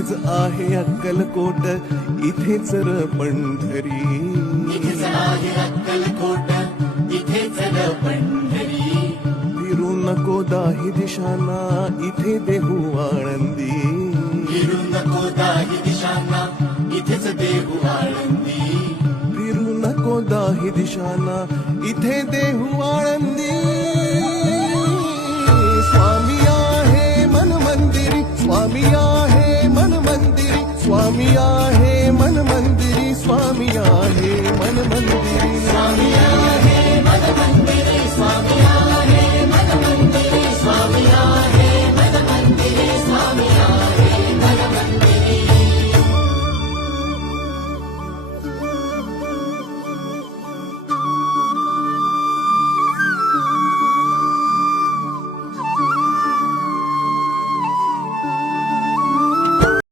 इथेच आहे अक्कलकोट, इथेच र पंढरी. इथेच आहे अक्कलकोट, इथेच र पंढरी. फिरू नको दाही दिशांना, इथे देहू आळंदी. फिरू नको दाही दिशांना, इथेच देहू आळंदी. फिरू नको दाही दिशांना, इथे देहू आळंदी. स्वामी आहे मन मंदिरी, स्वामी आहे मन मंदिरी, स्वामी आहे मन मंदिरी, स्वामी आहे मन मंदिरी. स्वामी आहे